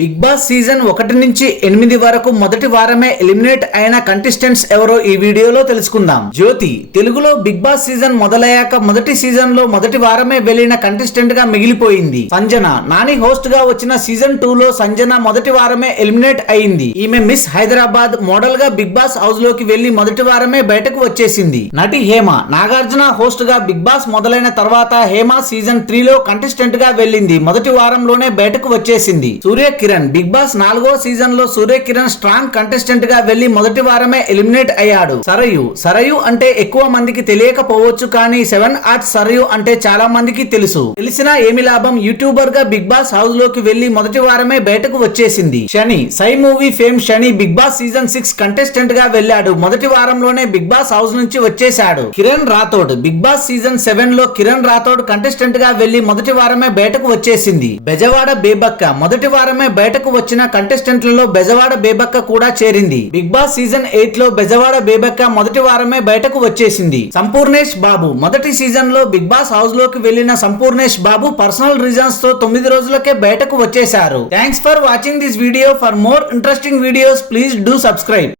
Big Boss season 1 నుంచి 8 వరకు మొదటి వారమే ఎలిమినేట్ అయిన కంటెస్టెంట్స్ ఎవరో ఈ వీడియోలో తెలుసుకుందాం. జ్యోతి తెలుగులో బిగ్ బాస్ సీజన్ మొదలయ్యాక మొదటి సీజన్ లో మొదటి వారమే వెళ్లిన కంటెస్టెంట్ గా మిగిలిపోయింది. సంజన నాని హోస్ట్ గా వచ్చిన సీజన్ 2 లో సంజన మొదటి వారమే ఎలిమినేట్ అయింది. ఈమె మిస్ హైదరాబాద్ మోడల్ గా బిగ్ బాస్ హౌస్ లోకి వెళ్లి మొదటి వారమే బయటకు వచ్చేసింది. నటి హేమ నాగార్జున హోస్ట్ గా బిగ్ బాస్ మొదలైన తర్వాత హేమ సీజన్ 3 లో కంటెస్టెంట్ గా వెళ్లింది. మొదటి వారంలోనే బయటకు వచ్చేసింది. సూర్య కిరణ్ బిగ్ బాస్ 4వ సీజన్ లో సూర్య కిరణ్ స్ట్రాంగ్ కంటెస్టెంట్ గా వెళ్లి మొదటి వారమే ఎలిమినేట్ అయ్యాడు. సరయు అంటే ఎక్కువ మందికి తెలియకపోవచ్చు, కానీ 7 ఆర్ట్స్ సరయు అంటే చాలా మందికి తెలుసు. తెలిసినా ఏమి లాభం, యూట్యూబర్ గా బిగ్ బాస్ హౌస్ లోకి వెళ్లి మొదటి వారమే బయటకు వచ్చేసింది. Shani Sye movie fame Shani Bigg Boss season 6 contestant గా వెళ్లాడు. మొదటి వారంలోనే బిగ్ బాస్ హౌస్ నుంచి వచ్చేశాడు. Kiran Rathod Bigg Boss season 7 లో కిరణ్ రాథోడ్ కంటెస్టెంట్ గా వెళ్లి మొదటి వారమే బయటకు వచ్చేసింది. బెజవాడ బేబక్క మొదటి వారమే బయటకు వచ్చిన కంటెస్టెంట్లలో బెజవాడ బేబక్క కూడా చేరింది. బిగ్ బాస్ సీజన్ 8 లో బెజవాడ బేబక్క మొదటి వారమే బయటకు వచ్చేసింది. సంపూర్ణేష్ బాబు మొదటి సీజన్ లో బిగ్ బాస్ హౌస్ లోకి వెళ్లిన సంపూర్ణేష్ బాబు పర్సనల్ రీజన్స్ తో 9 రోజులకే బయటకు వచ్చేశారు. Thanks for watching this video. For more interesting videos please do subscribe.